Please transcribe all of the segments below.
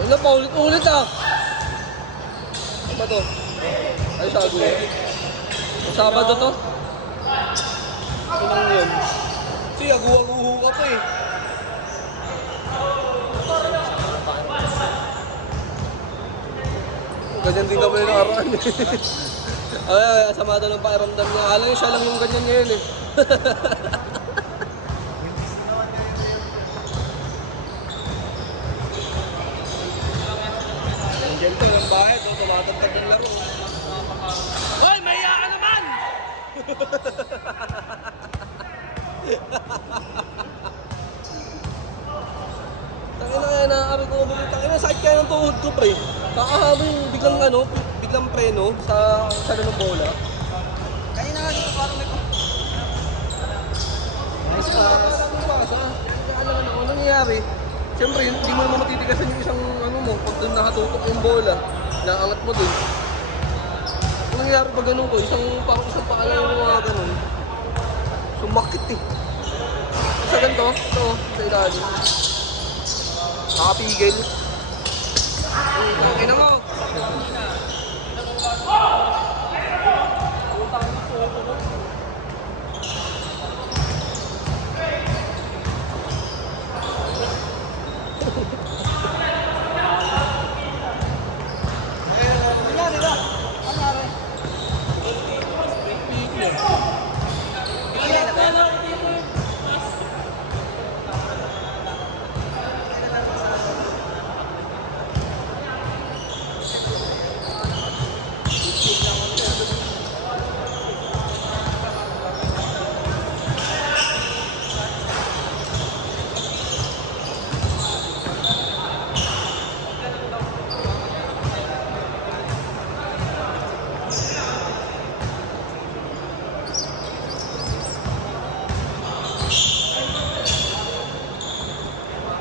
Ano pa, ulit-ulit ah. Ano ba to? Ay, sago yun. Sabado to? Ano lang yun? Kasi agu-aguho ka pa eh. Ganyan din kami ng arawan eh. Ay, sama daw ng pakiramdam niya. Alam niya, siya lang yung ganyan ngayon eh. Ganito ng bahay, tumatagtag ng laro. Hoy, may iya ka naman! Tangina kaya nakakabit ko ulit. Tangina, sakit kaya ng tuhod ko, pre. Kakahabing biglang biglang preno sa ng bola. Kanina nga dito parang may... Nice pass. Ano nangyayari? Siyempre, hindi mo naman matitigasan yung isang mo, pag doon nakatutok yung bola, naangat mo doon. Ano nangyayari pag ganun ko? Parang isang paalang yung mga ganun. Sumakit eh. Sa ganito, ito, sa ilalim. Nakapigil. Okay na mo.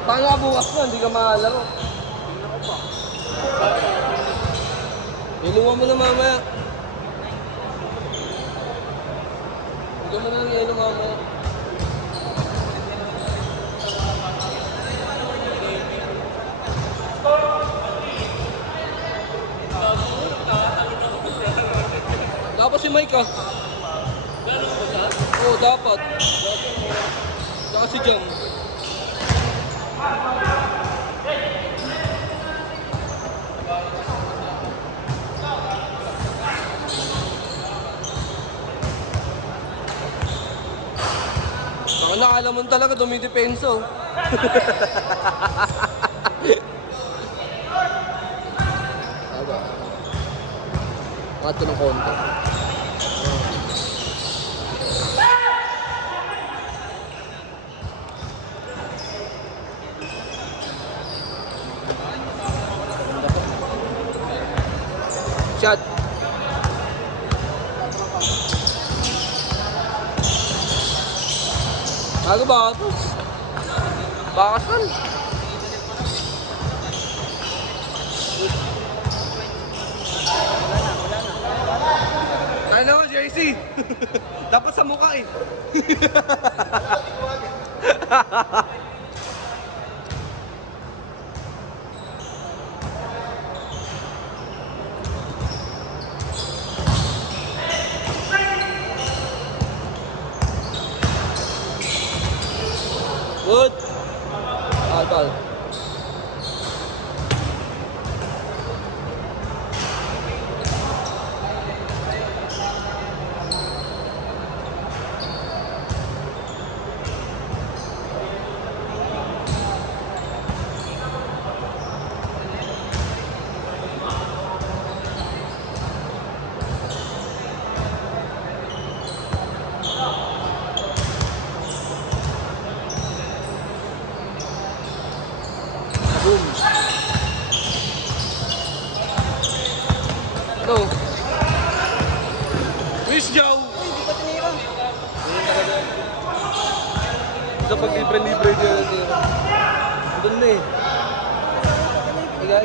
Paano ka bukas na? Hindi ka mahalaro. Tingnan ko pa. Iluwa mo na mamaya. Bigyan mo na ng yelo mamaya. Dapat si Mike ah. Oo, dapat. Saka si Jam. Nakaalam mo talaga, dumidepensa oh. Aba. Angat ko ng konti. Shot. Bago bakas. Bakas man. Ano, JC? Dapat sa mukha eh. Good. Tal. Boom. Ito. Wish Joe! Hindi pa tinira. Sa pag-libre-libre dyan natira. Doon na eh.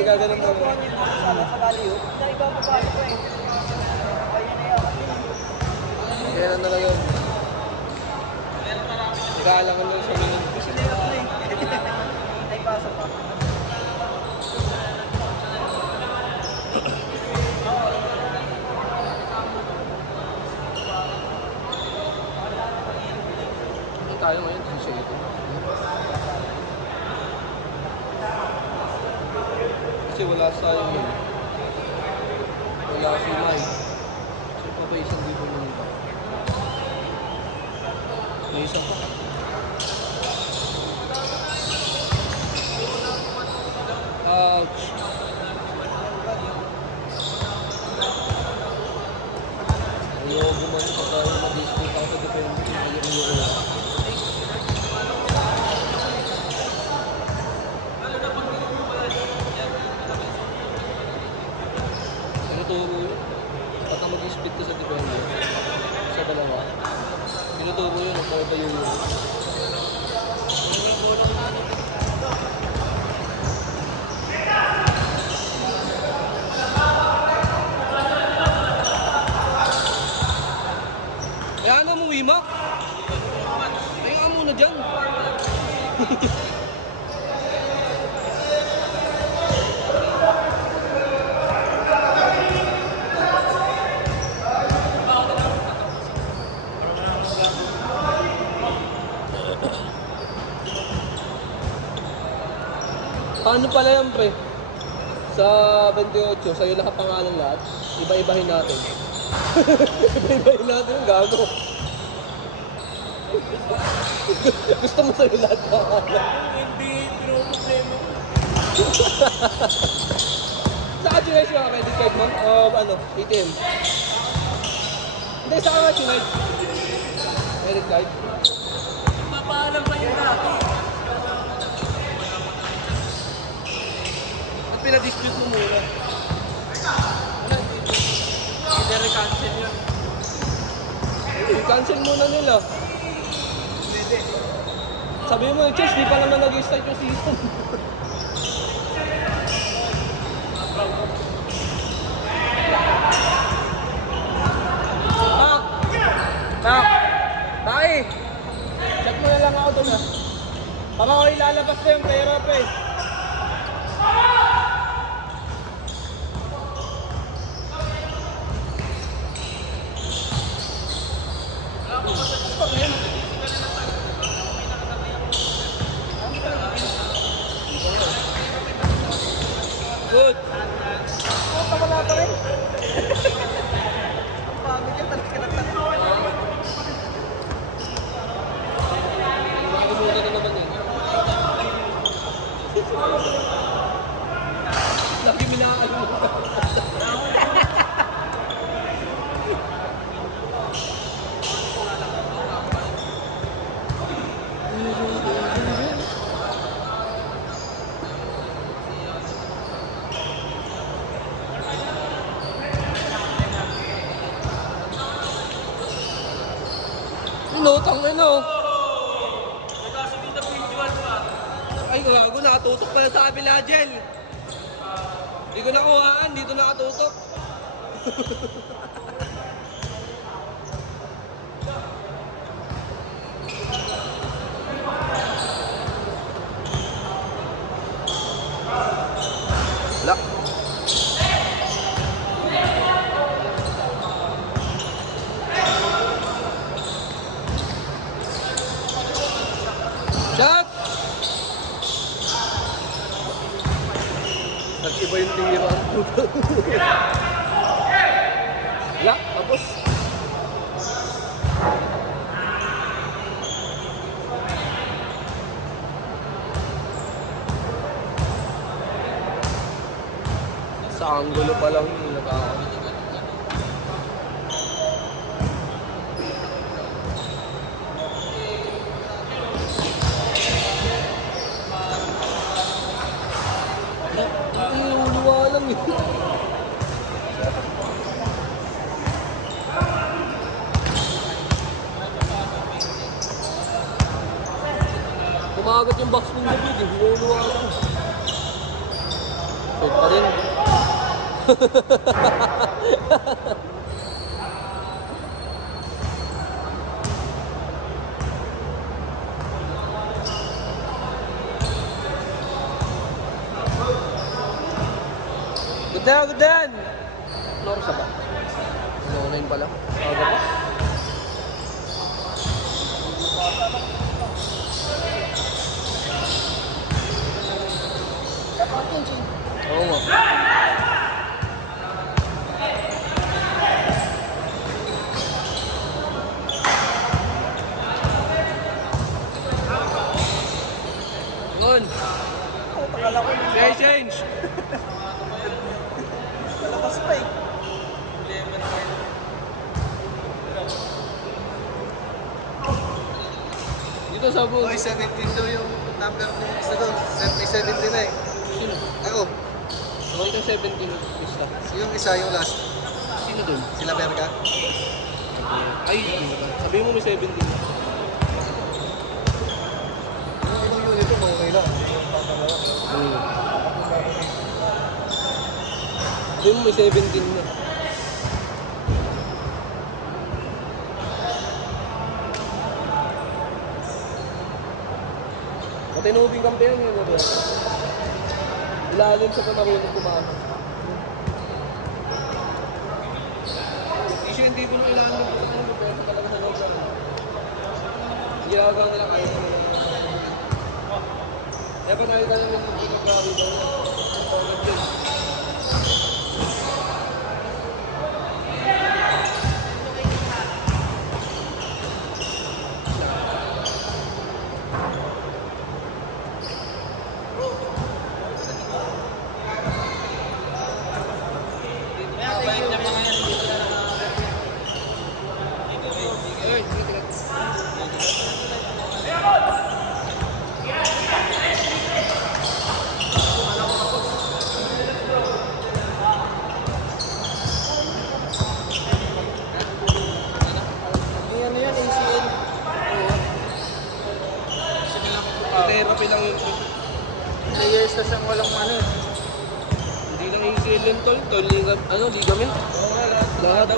Igaganan mo. Sana sa value. Sa iba pa pa ito eh. Kaya na ngayon. Igalangan lang sa minute. Ay, pasok pa. tayo ngayon, 17. Kasi wala sayang yun. Wala si Mai. So pa ba isang libo na nito? May isa pa. Ouch. Ayaw gumano pa tayo mag-display ako sa depende. Ayaw. Tinuturo yun. Baka mag-split ka sa depende. Sa dalawa. Tinuturo yun. Ang pwede yun. Kaya na mo, Wimak. Kaya ka muna dyan. Paano pala yan, pre? Sa 28, sa'yo nakapangalan lahat. Iba-ibahin natin. Iba-ibahin natin yung gago. Gusto mo sa'yo lahat pangalan. Hindi, pero problema. Saan ka yung credit card mo? O ano, ATM? Hindi, saan ka chinage? Credit card? Mapaalam pa yun natin. At pinadispute mo muna. Hindi re-cancel yun. I-cancel muna nila. Sabi mo, Chess, di pa naman nag-start yung season. Pak! Taki! Check mo na lang ako doon, ha. Baka ako ilalabas na yung pera, pe. Good. Puta, wala pa rin. Ang pagod yan, talis ka na talis. Nakalimutan na naman eh. Lagi mo nakakalimutan. Inutang na no. Ay, gago, nakatutok pala sa kabila, Jel. Hindi ko nakuhaan, dito nakatutok. Wala. Shot! Nag-iba yung tira. Wala, tapos. Sa anggulo pa lang yung nakakalit. Lang yun. Kumagat yung box ng David eh. Hinuluwa lang. Short pa rin. Good dan! Ano oras na ba? 9 pala. Aga pa. Oo nga. Yun. Takala ko yung May change. palabas pa eh. Dito sa buong. Oy, 17 daw yung number ng isa doon. May 17 na eh. Sino? Ako, Ako yung 17 na pista. yung isa, yung last. Sino dun? Sila Berga. Ay, sabihin mo may 17. Yung ibang unit ko, okay lang. Sabihin mo may 17 na. Matinubing kampiyan yun, ano? Ilalim sa pamarunong kumakas. Issue hindi ko nung ilalim ko sa ano, pero talaga sa loob na rin. Ginagawa nila kahit ano. Kaya pa nakita namin yung pinag-gawi ba yun? Torrent yun. Ano yan, ACL. Therapy lang yun. 3 years na siyang walang ano eh. Hindi lang ACL yun, tol. Tol, ligament. Oo nga, lahat. Lahat.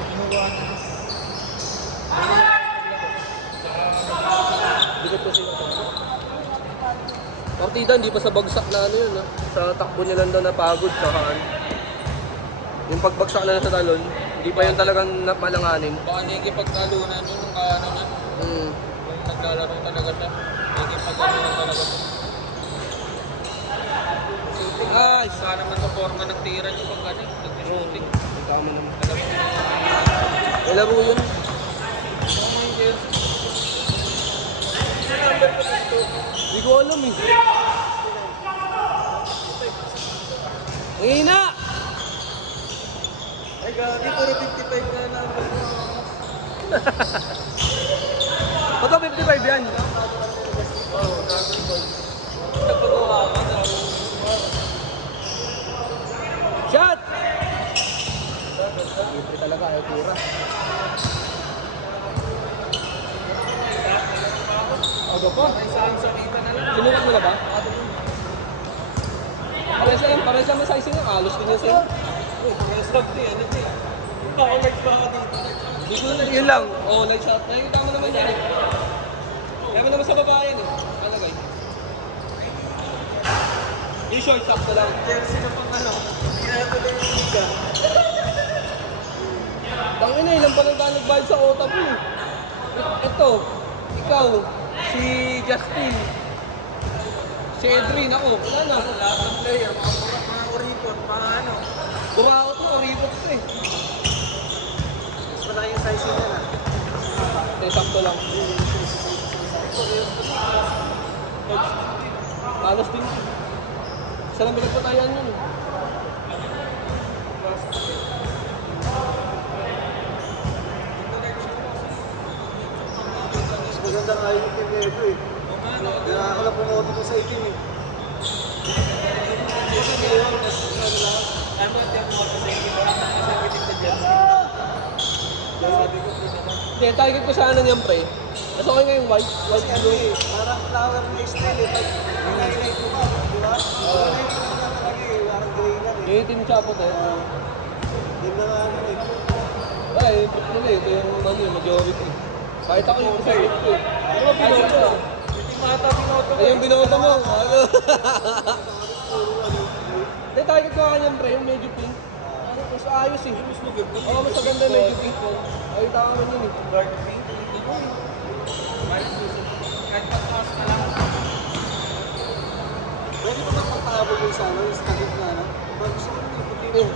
Kinuha na. Bigat kasi yung partida, hindi pa sa bagsak na ano yun, sa takbo niya lang daw napagod, saka ano. Yung pagbagsak na sa talon, hindi pa yun talagang malanganin. Baka nagkipagtalunan yun nung kaano na. Mm. Nung naglalaro talaga siya. Nagkipagtalunan talaga siya. Ay, Sana naman sa forma nagtira niyo pag ano, nag-shooting. tama naman. May laro yun. Hindi ko alam eh. Hina! Ay, gagi, puro 55 na number mo. Bato 55 yan. Oo, number boy. Nagpagawa ka na. Shot! Libre talaga, ayaw tira. Aga pa? May saan salita na lang. Sinukat mo na ba? Pares lang size niya. Alos ko niya sa'yo. Oh, pag-stop niya, ano niya? Baka lights ba ka dito? Hindi ko na yun lang. Oo, light shot. Nakikita mo naman yan eh. Kaya mo naman sa babae eh. Alagay. Yung short top na lang. Jersey na pang ano, ginatuloy yung liga. Tangin na, ilang pa nang nagbayad sa OTA mo eh. Ito, ikaw, si Justin, si Edrin, ako. Wala na. Lahat ng player, mga uripot, mga ano. Buraot mo, ribot ko eh. Mas malaki yung size nila na. Eh, sakto lang. Alas din. Isa lang pinagpatayan yun eh. Mas maganda nga yung team nito eh. Kaya ako na pumoto ko sa itim eh. Hindi, target ko sana niyan pre. Mas okay nga yung white. White Kasi ano blue. eh, parang flower na style eh. Pag highlight mo ka, di ba? Highlight mo na talaga eh, parang gray lang eh. Yung team chapot eh. Yun na nga ano eh. Wala eh, trip nila eh. Ito yung ano yung majority. Kahit ako yung isa ko eh. Ano ba binoto? Binoto Ay, yung binoto mo. Ano? Hindi, target ko nga kanyan pre, yung medyo pink. Ano, mas ayos eh. Mas maganda. Oo, mas maganda yung medyo pink. Ay, tama man yun eh. dark pink. Hindi ko eh. Kahit pagkakas na lang. Pwede pa magpapahal habol yung sa ano, yung stagit na ano. Parang gusto ko rin yung puti mo.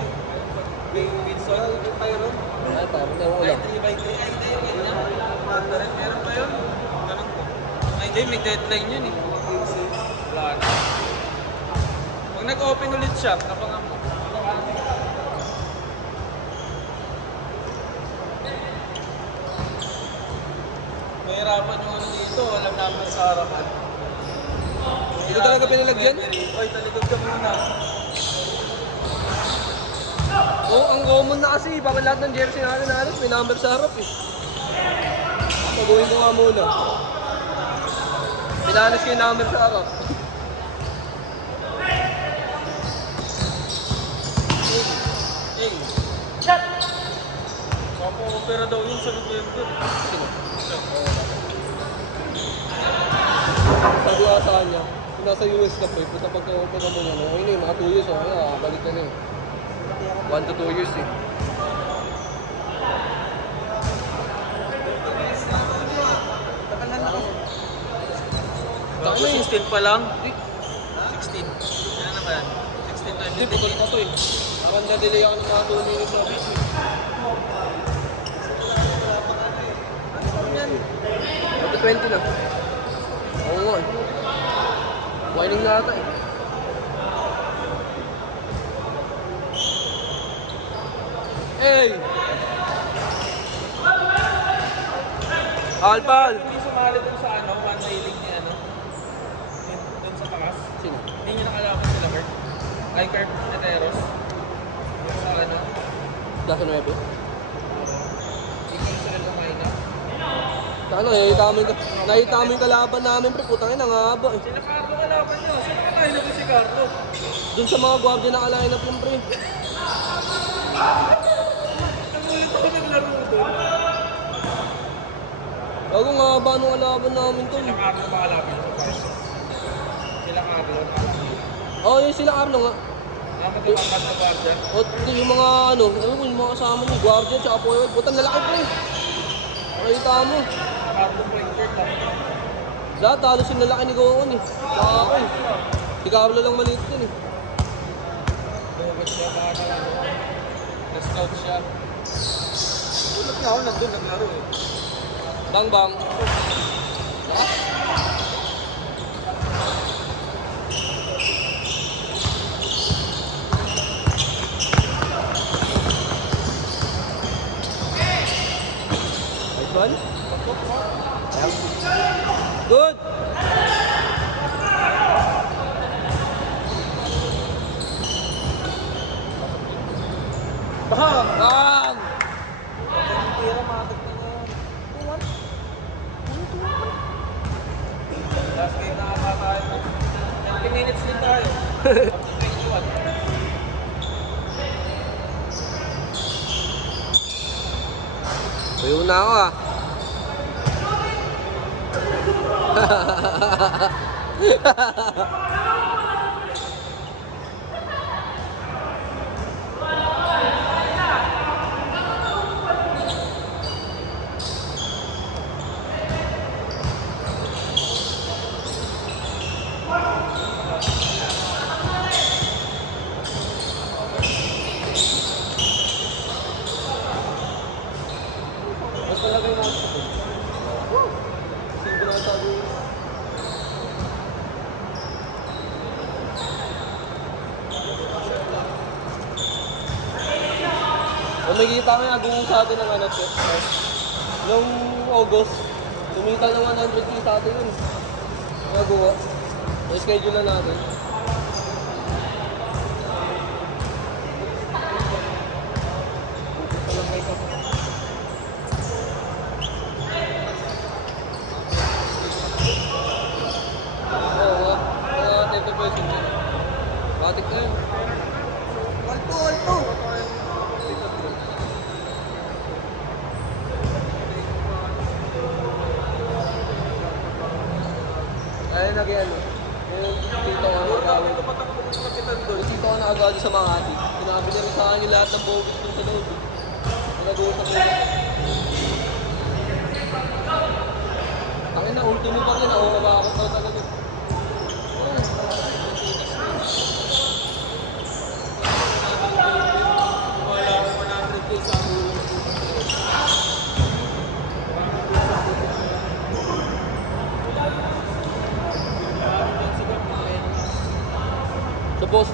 Yung Wilson, yung Pyron. Ay, parang na ulam. 3x3. Ay, hindi yun. Meron pa yun. Ganun po. Ay, hindi. May deadline yun eh. Wala na. Pag nag-open ulit siya, kapag mahirapan yung ano dito. Walang naman sa harapan. Hindi talaga pinalagyan? Ay, taligod ka muna. Oo, ang common na kasi, bakit lahat ng jersey natin na halos may number sa harap eh. Pagawin ko nga muna. Pinalis ko yung number sa harap. Hey! Opera daw yun sa November. Sabi nga sa kanya, kung nasa US ka po, sa pagka-opera mo ano, ayun eh, mga 2 years, okay, balik ka na eh. 1 to 2 years eh. Baka 16 pa lang. 16. Ano naman? 16 Hindi, pagkal pa to eh. Parang na-delay ako ng mga 2 minutes na office eh. Pati 20 na. Oo nga eh. Whining na ata eh. Hey! Alpal! Hindi sumali dun sa ano, one day league ni ano. Dun sa takas. Sino? Hindi nyo nakalaman sila, Kurt. Ay, Kurt Neteros. Sa ano. Dasa 9? Hindi ko sila kumain na. Ano, nakita mo yung kalaban namin, pre, putang ina, ang haba eh. Sila Carlo kalaban nyo. Sino kalahin na si Carlo? Dun sa mga guardia na kalahin na yun, pre. Nagulit ako naglaro doon. Bago nga haba nung kalaban namin to. Sila Carlo ba kalaban sa fight? Sila Carlo. Oo, yung sila Arno nga. Naman tumakas na guardia. O, yung mga ano, yung mga kasama niyo, guardia, tsaka forward, putang lalaki, pre. Nakita mo. Carlo point guard lang. Lahat, halos yung lalaki ni Goon eh. Tsaka ako eh. Si Carlo lang maliit dun eh. Bukas siya baka na ano. Na-scout siya. Ulat nga ako nandun naglaro eh. Bang bang. Lakas. Nice one. Good. Bang! Bang! Tira matik na yan. Last game na ata tayo. 20 minutes din tayo. Up to 21. Tuyo na ako ah. Mas talaga yung mga ito. Kasi yung binatago yun. O may kita ko yung agong sa atin ng ano to. Noong August, tumita ng 100k sa atin yun. Nagawa. May schedule na natin. Talagay ka pa. Oo nga. Mga 10 pesos yun. Batik na yun. Alto, alto! Ay, ano. Yung tito ko na agad. Yung tito ko na agad sa mga ati. Sinabi niya rin sa akin yung lahat ng bogus dun sa loob. Nag-uusap ko. Tangin na, ultimo pa rin. Ako, mabakot daw talaga.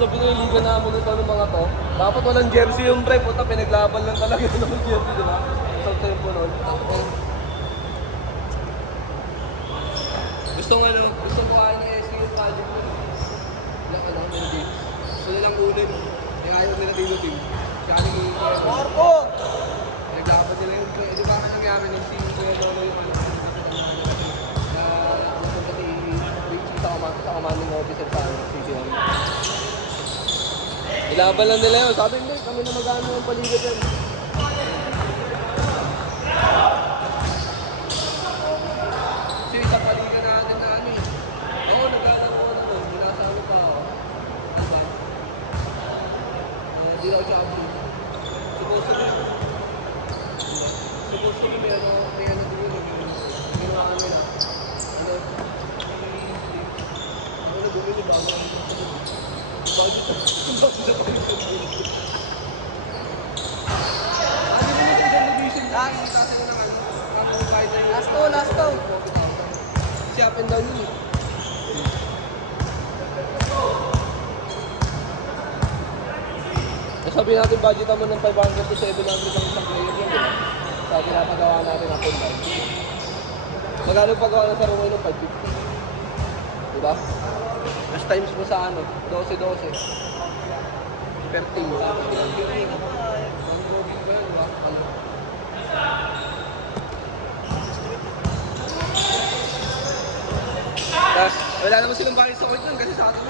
na piniligan namin ito ng mga to. Dapat walang jersey yung pre, puta pinaglaban lang talaga ng jersey, di ba? Sa tempo nun. Gustong kuhaan ng SK yung project mo. Ilang ano, nila James. Gusto nilang ulit. Yung ayaw nila dito team. Kaya naging Marco! naglaban nila yung pre. Di ba ka nangyari nung si Kuya Lolo yung ano, sa commanding officer sa amin, CCM. Ilaban lang nila yun. Sabi nila, kami na mag-ano yung paligid yan. Kasi sa paligid natin na ano eh. Oo, nag-alaro ko na doon. Binasalo pa ako. Diba? Di na ako champion. Supposedly may ano doon. Ginawa kami na. Ano? Ano bumili ba ako? Bakit ito? Bakit ito? Last to. Si up and down yun eh. Sabi natin budget naman ng 500 to 700 ang isang player yun, di ba? Sa pinapagawa natin ang combine. Magkano pagawa na sa Rumay ng 550? Di ba? Mas times mo sa ano, 12-12. Per team. Ang gogin ba yun, di ba? Ano? Wala naman silang bakit sa court nun kasi sa atin.